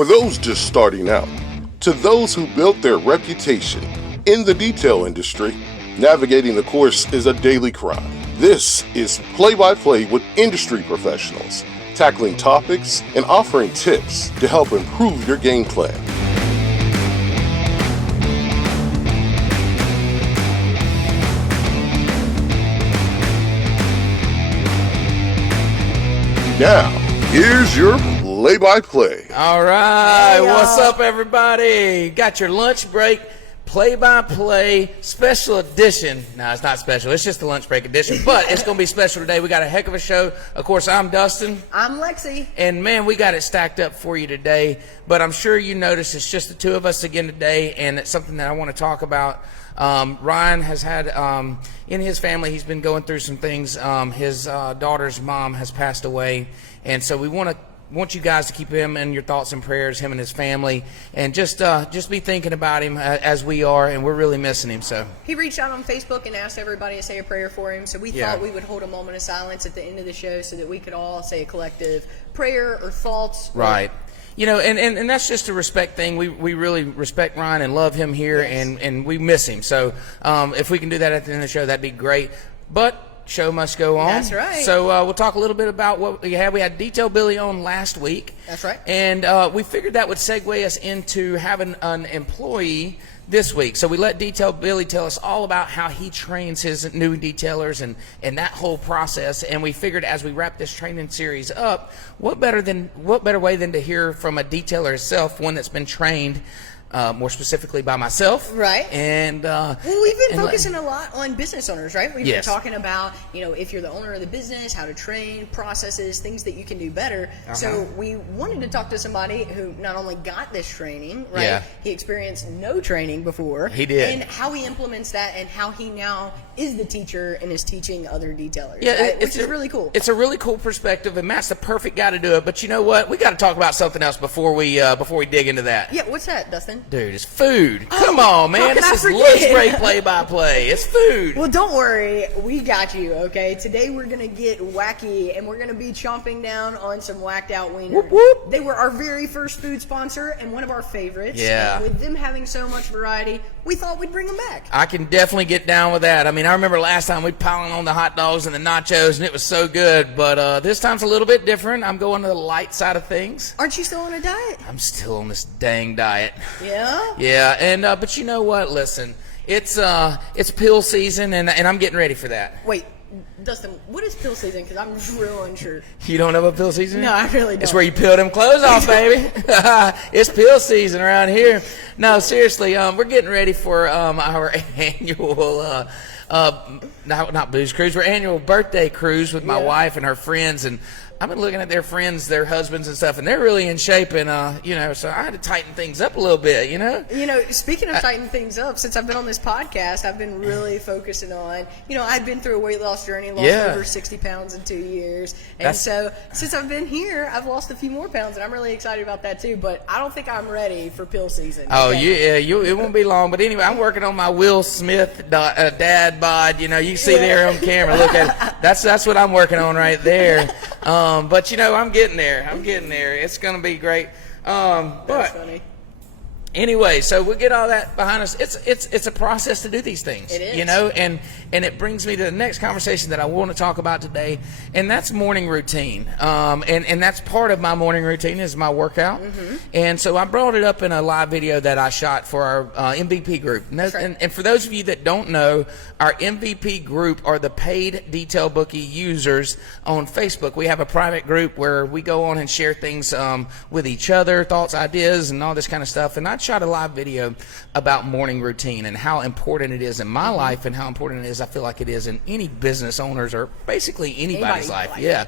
for those just starting out to those who built their reputation in the detail industry, navigating the course is a daily grind. This is Play-by-Play with industry professionals, tackling topics and offering tips to help improve your game plan. Now, here's your play-by-play. All right, Hey, what's up, everybody? Got your lunch break play-by-play special edition. No, it's not special. It's just a lunch break edition, but it's going to be special today. We got a heck of a show. Of course, I'm Dustin. I'm Lexi. And, man, we got it stacked up for you today. But I'm sure you noticed it's just the two of us again today, and it's something that I want to talk about. Ryan has had, in his family, he's been going through some things. His daughter's mom has passed away, and so we want you guys to keep him in your thoughts and prayers, him and his family, and just be thinking about him as we are, and we're really missing him. So he reached out on Facebook and asked everybody to say a prayer for him, so we thought we would hold a moment of silence at the end of the show so that we could all say a collective prayer or thoughts. Right. You know, and that's just a respect thing. We really respect Ryan and love him here, Yes. and we miss him. So if we can do that at the end of the show, that'd be great. But show must go on. That's right. So we'll talk a little bit about what we had. We had Detail Billy on last week. That's right. And we figured that would segue us into having an employee this week. So we let Detail Billy tell us all about how he trains his new detailers and that whole process. And we figured as we wrap this training series up, what better way than to hear from a detailer herself, one that's been trained more specifically by myself. Right. And well, we've been focusing a lot on business owners, right? We've Yes. been talking about, if you're the owner of the business, how to train, processes, things that you can do better. So we wanted to talk to somebody who not only got this training, right? Yeah. He experienced no training before. He did. And how he implements that and how he now is the teacher and is teaching other detailers. yeah, right? Which is really cool. It's a really cool perspective, and Matt's the perfect guy to do it. But you know what? We got to talk about something else before we dig into that. Yeah, what's that, Dustin? Dude, it's food. Come on, man. This is lunch break play-by-play. It's food. Well, don't worry. We got you, okay? Today we're going to get wacky, and we're going to be chomping down on some whacked out wieners. Whoop, whoop. They were our very first food sponsor and one of our favorites. Yeah. And with them having so much variety, we thought we'd bring them back. I can definitely get down with that. I mean, I remember last time we piling on the hot dogs and the nachos, and it was so good. But this time's a little bit different. I'm going to the light side of things. Aren't you still on a diet? I'm still on this dang diet. Yeah? Yeah, and but you know what? Listen, it's pill season, and I'm getting ready for that. Wait, Dustin, what is pill season? Because I'm real unsure. You don't know what pill season is? No, I really don't. It's where you peel them clothes off, baby. It's pill season around here. No, seriously, we're getting ready for our annual, not booze cruise, our annual birthday cruise with my wife and her friends, and I've been looking at their friends, their husbands and stuff, and they're really in shape, and, so I had to tighten things up a little bit, Speaking of tightening things up, since I've been on this podcast, I've been really focusing on, I've been through a weight loss journey, lost over 60 pounds in 2 years. And so since I've been here, I've lost a few more pounds, and I'm really excited about that too, but I don't think I'm ready for pill season. Oh, okay? yeah, it won't be long. But anyway, I'm working on my Will Smith dad bod. You can see there on camera. Look at it. That's what I'm working on right there. But I'm getting there. It's going to be great. That's funny. Anyway, so we get all that behind us. It's a process to do these things. It is. And it brings me to the next conversation that I want to talk about today, and that's morning routine. And that's part of my morning routine is my workout. Mm-hmm. And so I brought it up in a live video that I shot for our MVP group. And for those of you that don't know, our MVP group are the paid Detail Bookie users on Facebook. We have a private group where we go on and share things with each other, thoughts, ideas, and all this kind of stuff. And I shot a live video about morning routine and how important it is in my life and how important it is, I feel like it is in any business owners or basically anybody's life. Yeah.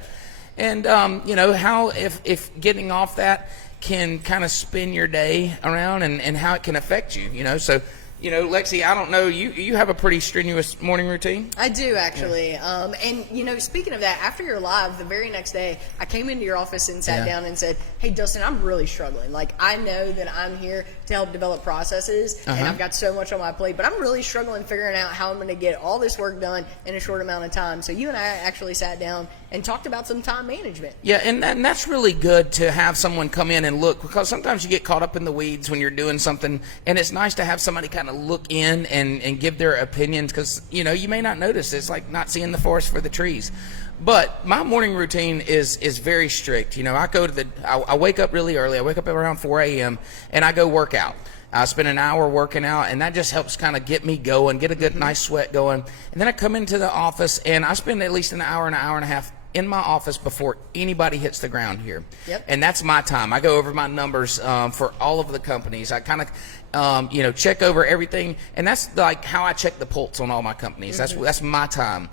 And, how if getting off that can kind of spin your day around and how it can affect you, So Lexi, I don't know, you have a pretty strenuous morning routine? I do, actually. Yeah. And, speaking of that, after your live, the very next day, I came into your office and sat down and said, hey, Dustin, I'm really struggling. Like, I know that I'm here to help develop processes, and I've got so much on my plate, but I'm really struggling figuring out how I'm going to get all this work done in a short amount of time. So you and I actually sat down and talked about some time management. Yeah, and that's really good to have someone come in and look, because sometimes you get caught up in the weeds when you're doing something, and it's nice to have somebody kind of look in and give their opinions, because, you know, you may not notice. It's like not seeing the forest for the trees. But my morning routine is very strict. You know, I wake up really early. I wake up around 4 a.m. and I go work out. I spend an hour working out, and that just helps kind of get me going, get a good, nice sweat going. And then I come into the office, and I spend at least an hour and a half in my office before anybody hits the ground here. Yep. And that's my time. I go over my numbers for all of the companies. I kind of, you know, check over everything, and that's like how I check the pulse on all my companies. That's my time.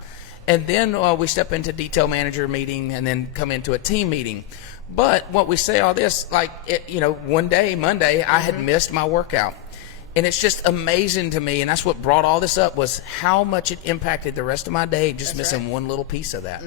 And then we step into detail manager meeting, and then come into a team meeting. But what we say all this, like, you know, one day, Monday, I had missed my workout. And it's just amazing to me, and that's what brought all this up, was how much it impacted the rest of my day, just missing one little piece of that.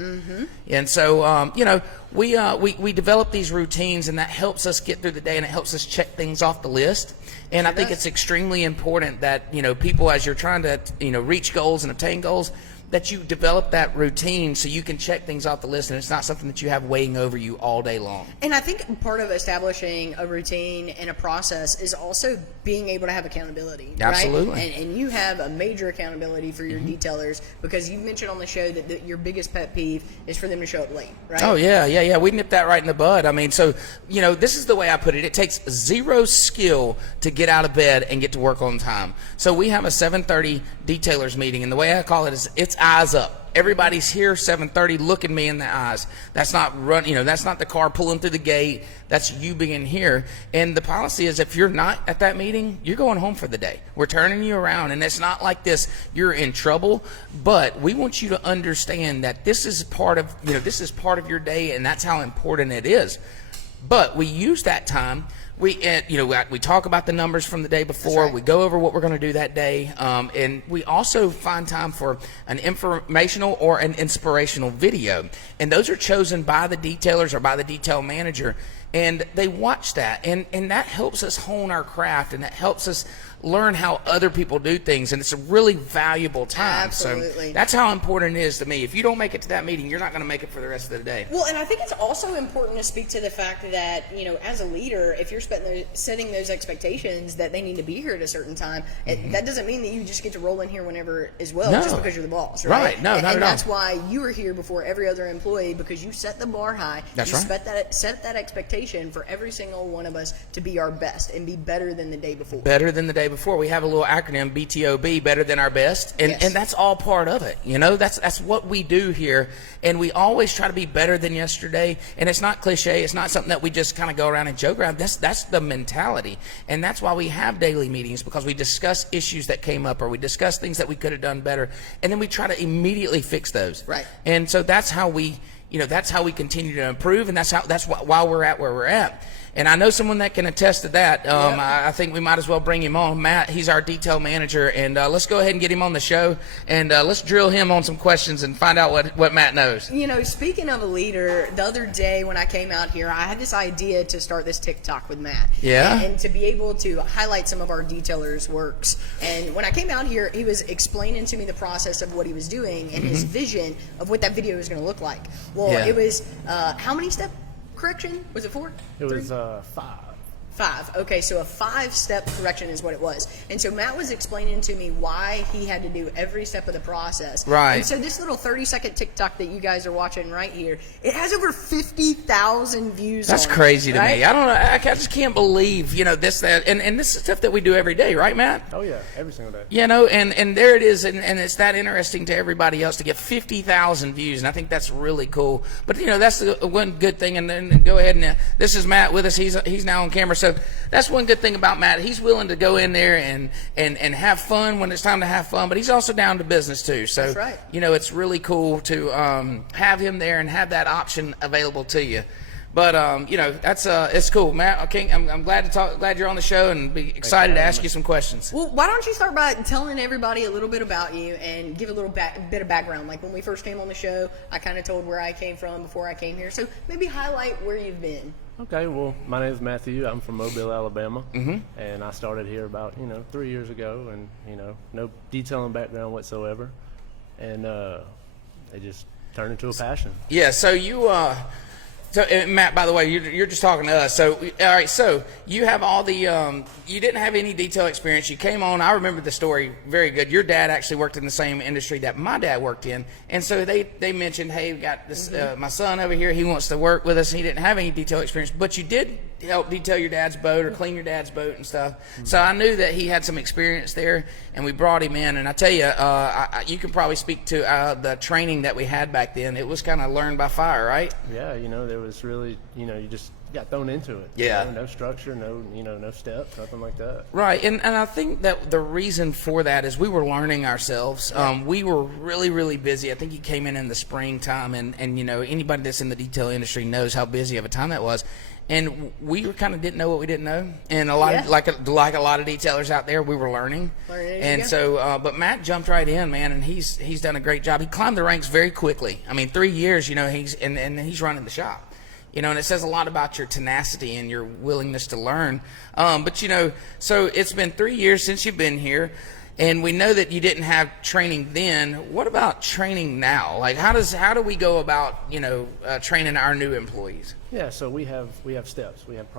And so, you know, we develop these routines, and that helps us get through the day, and it helps us check things off the list. And I think it's extremely important that, you know, people, as you're trying to, you know, reach goals and obtain goals, that you develop that routine so you can check things off the list, and it's not something that you have weighing over you all day long. And I think part of establishing a routine and a process is also being able to have accountability. Absolutely. Right? And you have a major accountability for your detailers, because you mentioned on the show that your biggest pet peeve is for them to show up late, right? Oh, yeah. We nipped that right in the bud. I mean, so, you know, this is the way I put it. It takes zero skill to get out of bed and get to work on time. So we have a 7:30 detailers meeting, and the way I call it is it's eyes up. Everybody's here 7:30 looking me in the eyes. That's not that's not the car pulling through the gate. That's you being here. And the policy is, if you're not at that meeting, you're going home for the day. We're turning you around, and it's not like this you're in trouble, but we want you to understand that this is part of your day, and that's how important it is. But we use that time. We talk about the numbers from the day before. Right. We go over what we're going to do that day, and we also find time for an informational or an inspirational video. And those are chosen by the detailers or by the detail manager, and they watch that, and that helps us hone our craft, and that helps us learn how other people do things, and it's a really valuable time. Absolutely. So that's how important it is to me. If you don't make it to that meeting, you're not going to make it for the rest of the day. Well, and I think it's also important to speak to the fact that, you know, as a leader, if you're setting those expectations that they need to be here at a certain time, that doesn't mean that you just get to roll in here whenever as well, just because you're the boss, right? Right. No, not at all. And that's why you are here before every other employee, because you set the bar high. That's right. Set that expectation for every single one of us to be our best and be better than the day before. Better than the day before. We have a little acronym, BTOB, better than our best, and that's all part of it. You know, that's what we do here, and we always try to be better than yesterday. And it's not cliche. It's not something that we just kind of go around and joke around. That's the mentality, and that's why we have daily meetings, because we discuss issues that came up, or we discuss things that we could have done better, and then we try to immediately fix those. Right. And so that's how we continue to improve, and that's why we're at where we're at. And I know someone that can attest to that. I think we might as well bring him on. Matt, he's our detail manager, and let's go ahead and get him on the show, and let's drill him on some questions and find out what Matt knows. You know, speaking of a leader, the other day when I came out here, I had this idea to start this TikTok with Matt. Yeah. And to be able to highlight some of our detailers' works. And when I came out here, he was explaining to me the process of what he was doing and his vision of what that video was going to look like. Well, it was, how many steps? Correction? Was it 4? It was 5. 5. Okay, so a 5-step correction is what it was. And so Matt was explaining to me why he had to do every step of the process. Right. And so this little 30-second TikTok that you guys are watching right here, it has over 50,000 views. That's on it, crazy to right? me. I don't know. I just can't believe, you know, that, and this is stuff that we do every day, right, Matt? Oh yeah, every single day. You know, and there it is, and it's that interesting to everybody else to get 50,000 views, and I think that's really cool. But you know, that's the one good thing. And then go ahead and this is Matt with us. He's now on camera. So that's one good thing about Matt. He's willing to go in there and have fun when it's time to have fun, but he's also down to business too. So, that's right. You know, it's really cool to have him there and have that option available to you. But you know, that's it's cool, Matt. I'm glad you're on the show, and be excited to ask you some questions. Well, why don't you start by telling everybody a little bit about you and give a little bit of background. Like when we first came on the show, I kind of told where I came from before I came here. So maybe highlight where you've been. Okay, well, my name is Matthew. I'm from Mobile, Alabama, and I started here about 3 years ago, and no detailing background whatsoever, and turned into a passion. Yeah. So you, Matt, by the way, you're just talking to us. So, all right. So you have all the, you didn't have any detail experience. You came on. I remember the story very good. Your dad actually worked in the same industry that my dad worked in, and so they mentioned, hey, we got this my son over here. He wants to work with us. He didn't have any detail experience, but you did help detail your dad's boat or clean your dad's boat and stuff. So I knew that he had some experience there, and we brought him in. And I tell you, you can probably speak to the training that we had back then. It was kind of learn by fire, right? Yeah, there was really, you just got thrown into it. Yeah. No structure, no steps, nothing like that. Right, and I think that the reason for that is we were learning ourselves. We were really, really busy. I think he came in the springtime, and anybody that's in the detail industry knows how busy of a time that was. And we kind of didn't know what we didn't know, and a lot of like a lot of detailers out there, we were learning. And so, but Matt jumped right in, man, and he's done a great job. He climbed the ranks very quickly. I mean, 3 years, he's and he's running the shop, and it says a lot about your tenacity and your willingness to learn. But so it's been 3 years since you've been here. And we know that you didn't have training then. What about training now? Like, how do we go about training our new employees? Yeah, so we have steps. We have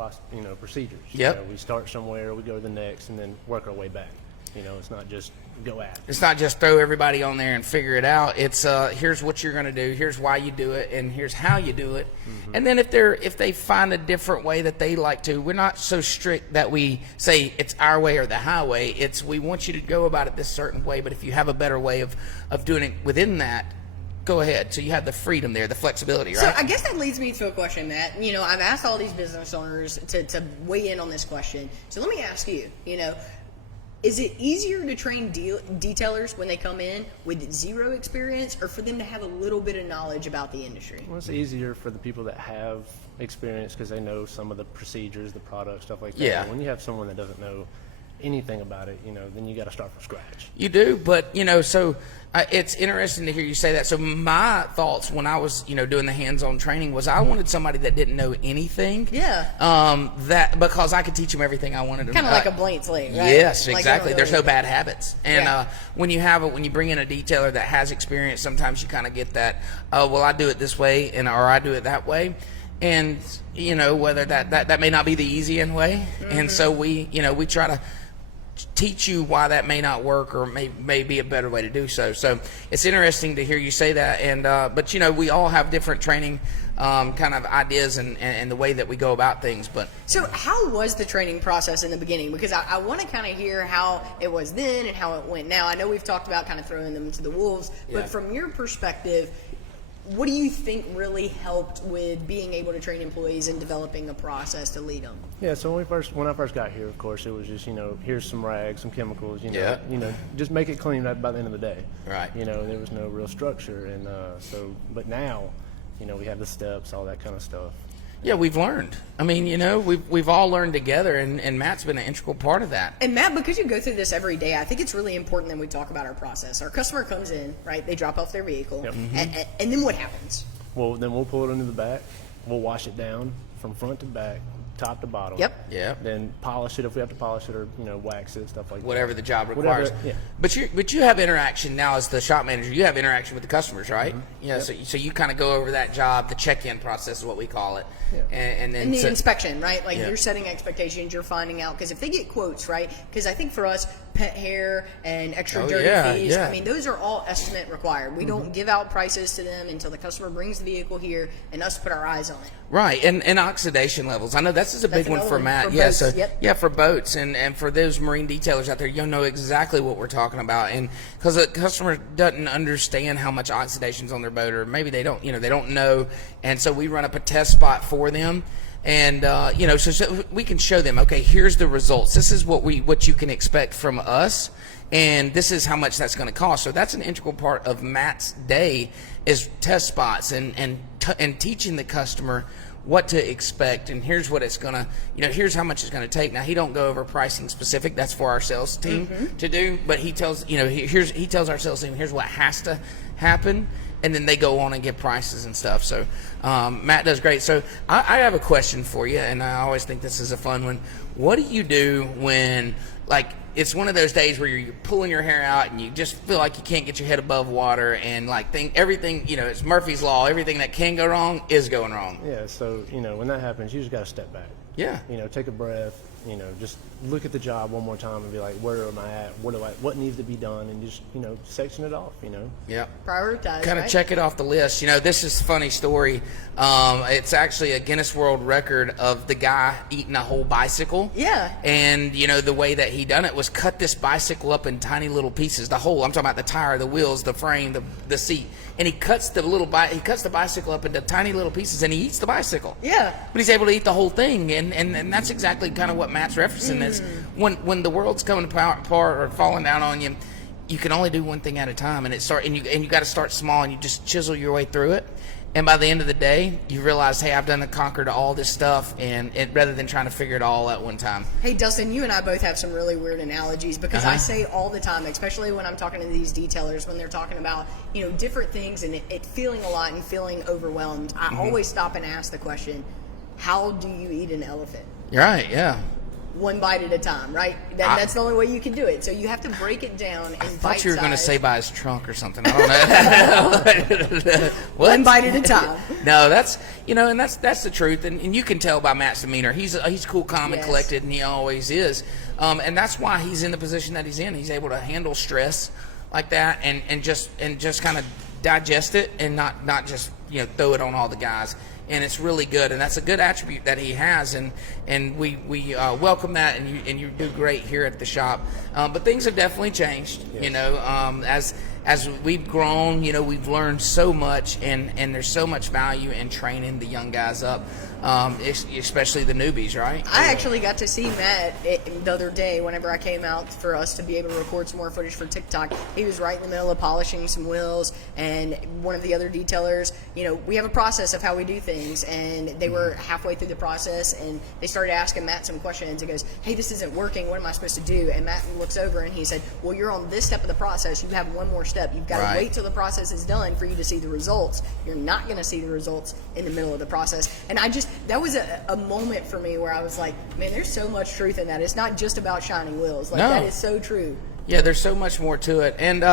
procedures. Yep. We start somewhere, we go to the next, and then work our way back. It's not just go at it. It's not just throw everybody on there and figure it out. It's here's what you're going to do, here's why you do it, and here's how you do it. And then if they find a different way that they like to, we're not so strict that we say it's our way or the highway. It's we want you to go about it this certain way, but if you have a better way of doing it within that, go ahead. So you have the freedom there, the flexibility, right? So I guess that leads me to a question, Matt. I've asked all these business owners to weigh in on this question. So let me ask you, is it easier to train detailers when they come in with zero experience, or for them to have a little bit of knowledge about the industry? Well, it's easier for the people that have experience because they know some of the procedures, the products, stuff like that. Yeah. And when you have someone that doesn't know anything about it, then you got to start from scratch. You do, but so it's interesting to hear you say that. So my thoughts when I was doing the hands-on training was I wanted somebody that didn't know anything. Yeah. That because I could teach them everything I wanted them. Kind of like a blank slate, right? Yes, like exactly. There's no bad habits, and when you bring in a detailer that has experience, sometimes you kind of get that. Well, I do it this way, or I do it that way. And whether that may not be the easy way, and so we try to teach you why that may not work or may be a better way to do so. So it's interesting to hear you say that. And but we all have different training kind of ideas and the way that we go about things. But so how was the training process in the beginning? Because I want to kind of hear how it was then and how it went now. I know we've talked about kind of throwing them to the wolves, but from your perspective, what do you think really helped with being able to train employees and developing a process to lead them? Yeah, so when I first got here, of course, it was just, here's some rags, some chemicals, just make it clean by the end of the day. Right. There was no real structure. And but now, we have the steps, all that kind of stuff. yeah, we've learned. I mean, we've all learned together, and Matt's been an integral part of that. And Matt, because you go through this every day, I think it's really important that we talk about our process. Our customer comes in, right? They drop off their vehicle, and then what happens? Well, then we'll pull it into the back. We'll wash it down from front to back, top to bottom. Yep. Yeah. Then polish it if we have to polish it, or wax it, stuff like that. Whatever the job requires. Yeah. But you have interaction now as the shop manager. You have interaction with the customers, right? Yeah. So you kind of go over that job. The check-in process is what we call it. Yeah. And then And the inspection, right? Like, Yeah. you're setting expectations, you're finding out, because if they get quotes, right? Because I think for us, pet hair and extra dirty fees, I mean, those are all estimate required. We don't give out prices to them until the customer brings the vehicle here and us put our eyes on it. Right, and oxidation levels. I know this is a big one for Matt. For yeah, boats, so yep. for boats and for those marine detailers out there, you'll know exactly what we're talking about. And because the customer doesn't understand how much oxidation's on their boat, or maybe they don't know. And so we run up a test spot for them. And so we can show them, okay, here's the results. This is what you can expect from us, and this is how much that's going to cost. So that's an integral part of Matt's day, is test spots and teaching the customer what to expect, and here's what it's gonna, here's how much it's gonna take. Now, he don't go over pricing specific. That's for our sales team to do. But he tells, he tells our sales team, here's what has to happen. and then they go on and get prices and stuff. So Matt does great. So I have a question for you, and I always think this is a fun one. What do you do when, like, it's one of those days where you're pulling your hair out and you just feel like you can't get your head above water, and like everything, it's Murphy's Law. Everything that can go wrong is going wrong. Yeah, so, when that happens, you just got to step back. Yeah. Take a breath, just look at the job one more time and be like, where am I at? What needs to be done? And just, section it off, Yeah. Prioritize. Kind of right? check it off the list. This is a funny story. It's actually a Guinness World Record of the guy eating a whole bicycle. Yeah. And, the way that he done it was cut this bicycle up in tiny little pieces. The whole, I'm talking about the tire, the wheels, the frame, the seat. And he cuts the bicycle up into tiny little pieces, and he eats the bicycle. Yeah. But he's able to eat the whole thing, and that's exactly kind of what Matt's referencing is when the world's coming apart or falling down on you, you can only do one thing at a time, and you got to start small, and you just chisel your way through it. And by the end of the day, you realize, hey, I've conquered all this stuff, and rather than trying to figure it all at one time. Hey, Dustin, you and I both have some really weird analogies because I say all the time, especially when I'm talking to these detailers, when they're talking about, different things and it feeling a lot and feeling overwhelmed, I always stop and ask the question, how do you eat an elephant? Right, yeah. One bite at a time, right? That's the only way you can do it. So you have to break it down in bite size. I thought you were going to say by his trunk or something. I don't know. One bite at a time. No, that's and that's the truth. And you can tell by Matt's demeanor. He's cool, calm, and collected, and he always is. And that's why he's in the position that he's in. He's able to handle stress like that and just kind of digest it and not just throw it on all the guys. And it's really good, and that's a good attribute that he has, and we welcome that, and you do great here at the shop. But things have definitely changed, yes. As we've grown, we've learned so much, and there's so much value in training the young guys up, especially the newbies, right? I actually got to see Matt the other day whenever I came out for us to be able to record some more footage for TikTok. He was right in the middle of polishing some wheels, and one of the other detailers, we have a process of how we do things, and they were halfway through the process, and they started asking Matt some questions. He goes, hey, this isn't working. What am I supposed to do? And Matt looks over, and he said, well, you're on this step of the process. You have one more step. You've got to wait till the process is done for you to see the results. You're not going to see the results in the middle of the process. And that was a moment for me where I was like, man, there's so much truth in that. It's not just about shining wheels. That is so true. Yeah, there's so much more to it. And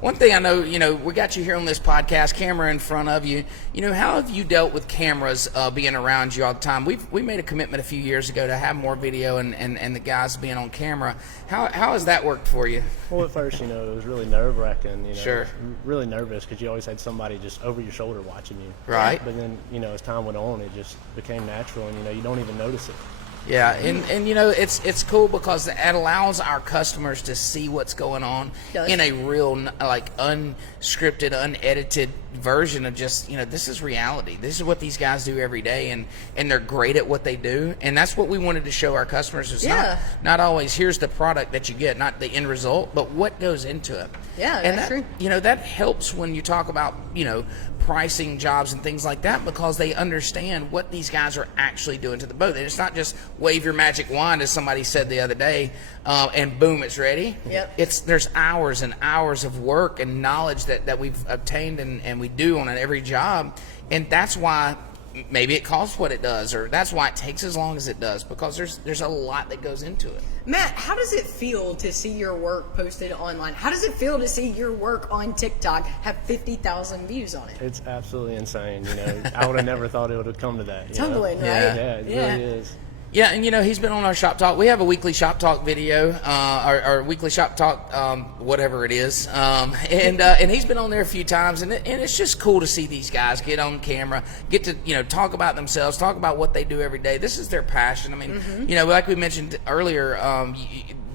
one thing I know, we got you here on this podcast, camera in front of you. How have you dealt with cameras being around you all the time? We made a commitment a few years ago to have more video and the guys being on camera. How has that worked for you? Well, at first, it was really nerve-wracking. Sure. Really nervous because you always had somebody just over your shoulder watching you. Right. But then, as time went on, it just became natural, and you don't even notice it. Yeah, and it's cool because it allows our customers to see what's going on in a real, unscripted, unedited version of just, this is reality. This is what these guys do every day, and they're great at what they do. And that's what we wanted to show our customers. It's not always, here's the product that you get, not the end result, but what goes into it. Yeah, and that's true. That helps when you talk about, pricing jobs and things like that, because they understand what these guys are actually doing to the boat. And it's not just wave your magic wand, as somebody said the other day, and boom, it's ready. Yep. There's hours and hours of work and knowledge that we've obtained and we do on every job, and that's why maybe it costs what it does, or that's why it takes as long as it does, because there's a lot that goes into it. Matt, how does it feel to see your work posted online? How does it feel to see your work on TikTok have 50,000 views on it? It's absolutely insane. I would have never thought it would have come to that. It's humbling, right? Yeah, it really is. Yeah, and he's been on our Shop Talk. We have a weekly Shop Talk video, our weekly Shop Talk, whatever it is, and he's been on there a few times, and it's just cool to see these guys get on camera, get to talk about themselves, talk about what they do every day. This is their passion. I mean, like we mentioned earlier,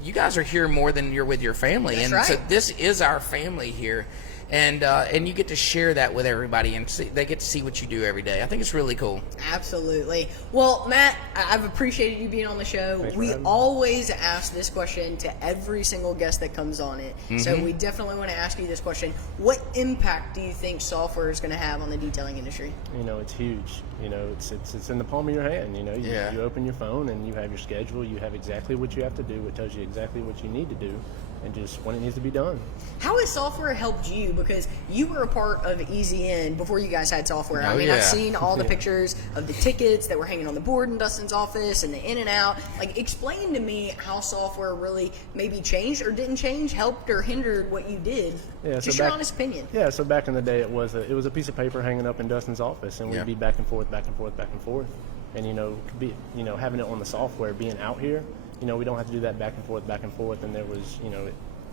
you guys are here more than you're with your family, That's and right. so this is our family here. And you get to share that with everybody, and they get to see what you do every day. I think it's really cool. Absolutely. Well, Matt, I've appreciated you being on the show. We always ask this question to every single guest that comes on it. Mm-hmm. So we definitely want to ask you this question. What impact do you think software is going to have on the detailing industry? It's huge. It's in the palm of your hand. You open your phone and you have your schedule. You have exactly what you have to do. It tells you exactly what you need to do. and just when it needs to be done. How has software helped you? Because you were a part of Easy In before you guys had software. I mean, I've seen all the pictures of the tickets that were hanging on the board in Dustin's office and the in and out. Like, explain to me how software really maybe changed or didn't change, helped or hindered what you did. Yeah, Just your honest opinion. Yeah, so back in the day, it was a piece of paper hanging up in Dustin's office, and we'd be back and forth, back and forth, back and forth. And having it on the software, being out here, we don't have to do that back and forth. And there was,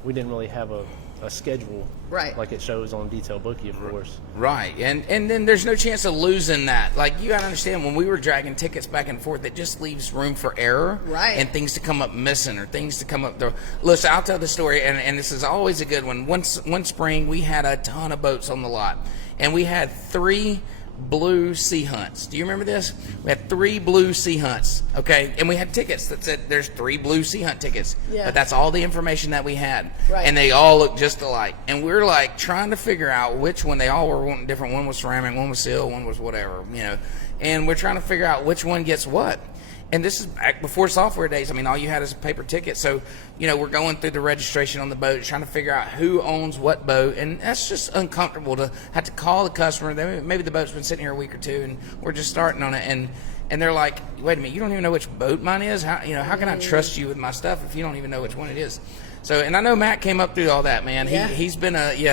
we didn't really have a schedule, right, like it shows on Detail Bookie, of course. Right, and then there's no chance of losing that. Like, you gotta understand, when we were dragging tickets back and forth, it just leaves room for error, right, and things to come up missing or things to come up there. Listen, I'll tell the story, and this is always a good one. One spring, we had a ton of boats on the lot, and we had 3 blue sea hunts. Do you remember this? We had 3 blue sea hunts, okay? And we had tickets that said there's 3 blue sea hunt tickets. Yeah. But that's all the information that we had. Right. And they all looked just alike. And we're like trying to figure out which one. They all were wanting different. One was ceramic, one was seal, one was whatever, And we're trying to figure out which one gets what. And this is back before software days. I mean, all you had is a paper ticket. So, we're going through the registration on the boat, trying to figure out who owns what boat. And that's just uncomfortable to have to call the customer. Maybe the boat's been sitting here a week or two, and we're just starting on it. And they're like, wait a minute, you don't even know which boat mine is? How can I trust you with my stuff if you don't even know which one it is? So, and I know Matt came up through all that, man. Yeah. He's been he's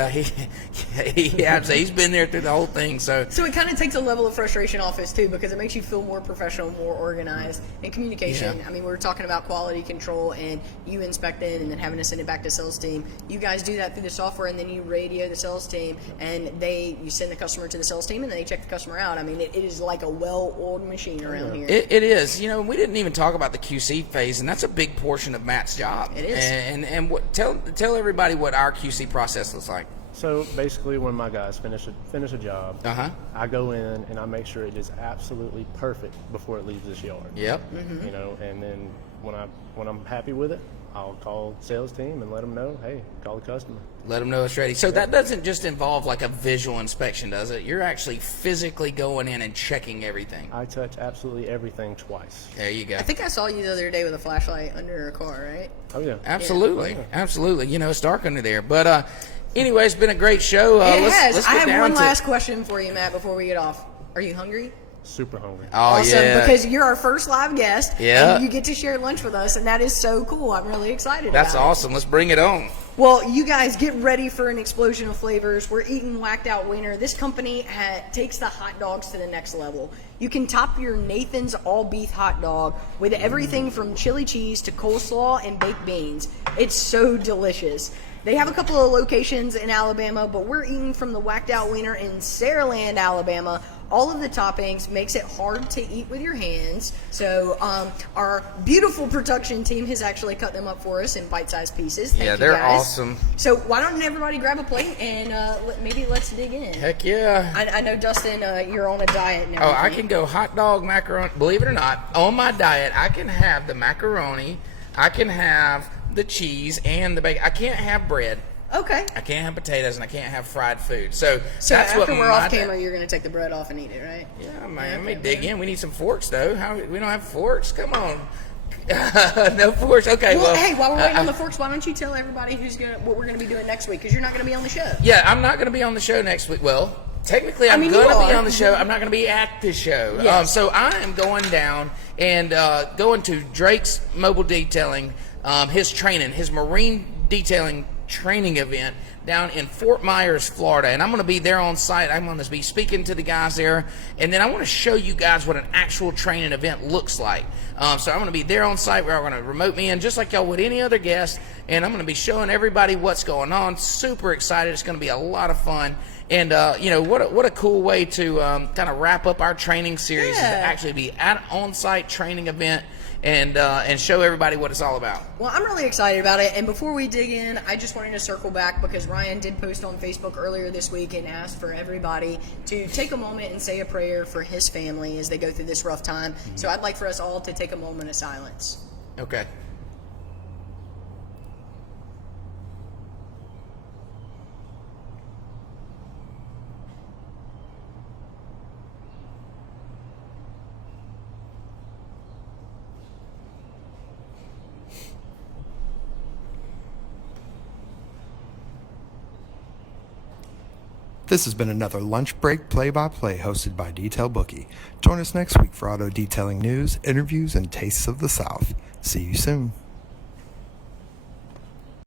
been there through the whole thing. So it kind of takes a level of frustration off us too, because it makes you feel more professional, more organized, and communication. Yeah. I mean, we were talking about quality control and you inspecting and then having to send it back to sales team. You guys do that through the software, and then you radio the sales team, and you send the customer to the sales team, and then they check the customer out. I mean, it is like a well-oiled machine around here. It is. We didn't even talk about the QC phase, and that's a big portion of Matt's job. It is. And tell everybody what our QC process looks like. So basically, when my guys finish a job, I go in and I make sure it is absolutely perfect before it leaves this yard. Yep. Mm-hmm. And then when I'm happy with it, I'll call sales team and let them know, hey, call the customer. Let them know it's ready. So that doesn't just involve like a visual inspection, does it? You're actually physically going in and checking everything. I touch absolutely everything twice. There you go. I think I saw you the other day with a flashlight under a car, right? Oh, yeah. Absolutely. Yeah. Absolutely. It's dark under there. But anyway, it's been a great show. It has. Let's I get have one down last question for you, Matt, before we get off. Are you hungry? Super hungry. Oh, awesome, yeah. because you're our first live guest, yeah, and you get to share lunch with us, and that is so cool. I'm really excited That's about awesome. Let's bring it on. Well, you guys get ready for an explosion of flavors. We're eating Whacked Out Wiener. This company takes the hot dogs to the next level. You can top your Nathan's all-beef hot dog with everything from chili cheese to coleslaw and baked beans. It's so delicious. They have a couple of locations in Alabama, but we're eating from the Whacked Out Wiener in Saraland, Alabama. All of the toppings makes it hard to eat with your hands. So our beautiful production team has actually cut them up for us in bite-sized pieces. Thank you, they're guys. awesome. So why don't everybody grab a plate and maybe let's dig in. Heck yeah. I know, Dustin, you're on a diet now. I can go hot dog, macaroni. Believe it or not, on my diet, I can have the macaroni, I can have the cheese and the bacon. I can't have bread. Okay. I can't have potatoes, and I can't have fried food. So that's after what we're off camera, you're going to take the bread off and eat it, right? Yeah, man. Let me dig in. We need some forks, though. We don't have forks? Come on. No forks. Okay. Well, hey, while we're waiting on the forks, why don't you tell everybody what we're going to be doing next week? Because you're not going to be on the show. Yeah, I'm not going to be on the show next week. Well, technically, I'm going to be on the show. I'm not going to be at the show. Yes. So I am going down and going to Drake's Mobile Detailing, his marine detailing training event down in Fort Myers, Florida, and I'm going to be there on site. I'm going to be speaking to the guys there, and then I want to show you guys what an actual training event looks like. So I'm going to be there on site where I'm going to remote me in just like y'all would any other guest, and I'm going to be showing everybody what's going on. Super excited. It's going to be a lot of fun. And, what a cool way to kind of wrap up our training series is to actually be at an on-site training event and show everybody what it's all about. Well, I'm really excited about it. And before we dig in, I just wanted to circle back because Ryan did post on Facebook earlier this week and asked for everybody to take a moment and say a prayer for his family as they go through this rough time. Mm-hmm. So I'd like for us all to take a moment of silence. Okay. This has been another Lunch Break Play-by-Play hosted by Detail Bookie. Join us next week for auto detailing news, interviews, and tastes of the South. See you soon.